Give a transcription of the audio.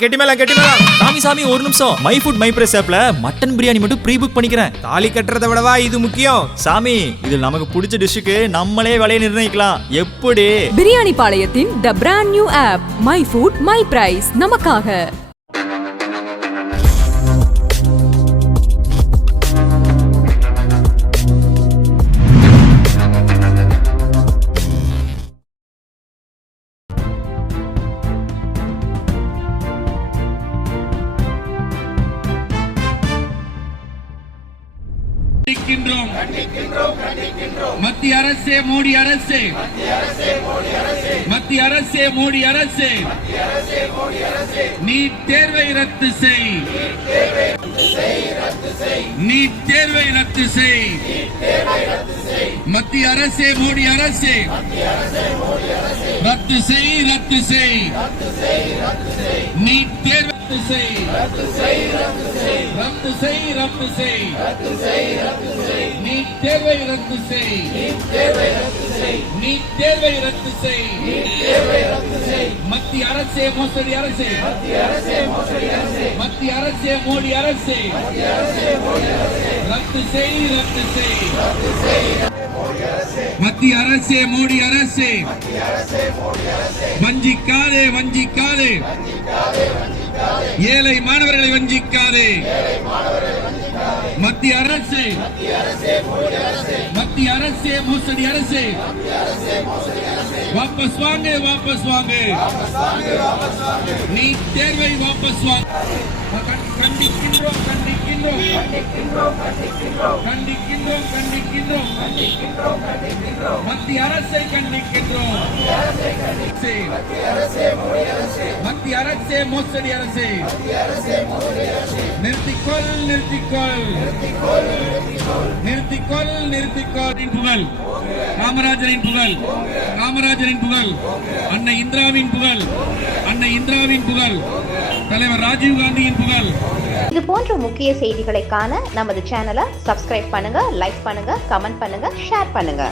கெட்டி மேளம் கெட்டி சாமி சாமி ஒரு நிமிஷம். மை ஃபுட் மை பிரஸ் ஆப்ல மட்டன் பிரியாணி மட்டும் ப்ரீ புக் பண்ணிக்கிறேன். தாலி கட்டுறதை விடவா இது முக்கியம். சாமி இதில் நமக்கு பிடிச்ச டிஷ்ஷுக்கு நம்மளே விலையை நிர்ணயிக்கலாம். எப்படி? Biryani பாளையத்தின் the brand new app my food my price நமக்காக. மத்திய அரசே மோடி அரசே. மத்திய அரசே மோடி அரசே. நீ தேர்வை ரத்து செய். நீ தேர்வை ரத்து செய். மத்திய அரசே மோடி அரசே. ரத்து செய் ரத்து செய். நீ தேர்வை ரத்து செய். ரத்து செய் ரத்து செய். நீட் தேர்வை ரத்து செய். நீட் தேர்வை ரத்து செய். மத்திய அரசே மோசடி அரசே. மத்திய அரசே மோடி அரசே. ரத்து செய் ரத்து செய். மத்திய அரசே மோடி அரசே. வஞ்சிக்காதே வஞ்சிக்காதே. ஏழை மாணவர்களை வஞ்சிக்காதே. மத்திய அரசே மத்திய அரசே மோசடி அரசே. வாபஸ் வாங்க வாபஸ் வாங்க. நீ தேர்வை வாபஸ் வாங்க. கண்டிக்கின்றோம் கண்டிக்கின்றோம். கண்டிக்கின்றோம் கண்டிக்கின்றோம். மத்திய அரசை கண்டிக்கின்றோம். மத்திய அரசே மோசடி அரசே. நிறுத்திக்கொள் நிறுத்திக்கொள். நிறுத்திக்கொள் நிறுத்திக்கொள். புகழ் காமராஜரின் புகழ். காமராஜரின் புகழ் அன்னை இந்திராவின் புகழ் அன்னை இந்திராவின் புகழ் தலைவர் ராஜீவ் காந்தியின் புகழ். இது போன்ற முக்கிய செய்திகளை காண நமது சேனலை சப்ஸ்கிரைப் பண்ணுங்க லைக் பண்ணுங்க கமெண்ட் பண்ணுங்க ஷேர் பண்ணுங்க.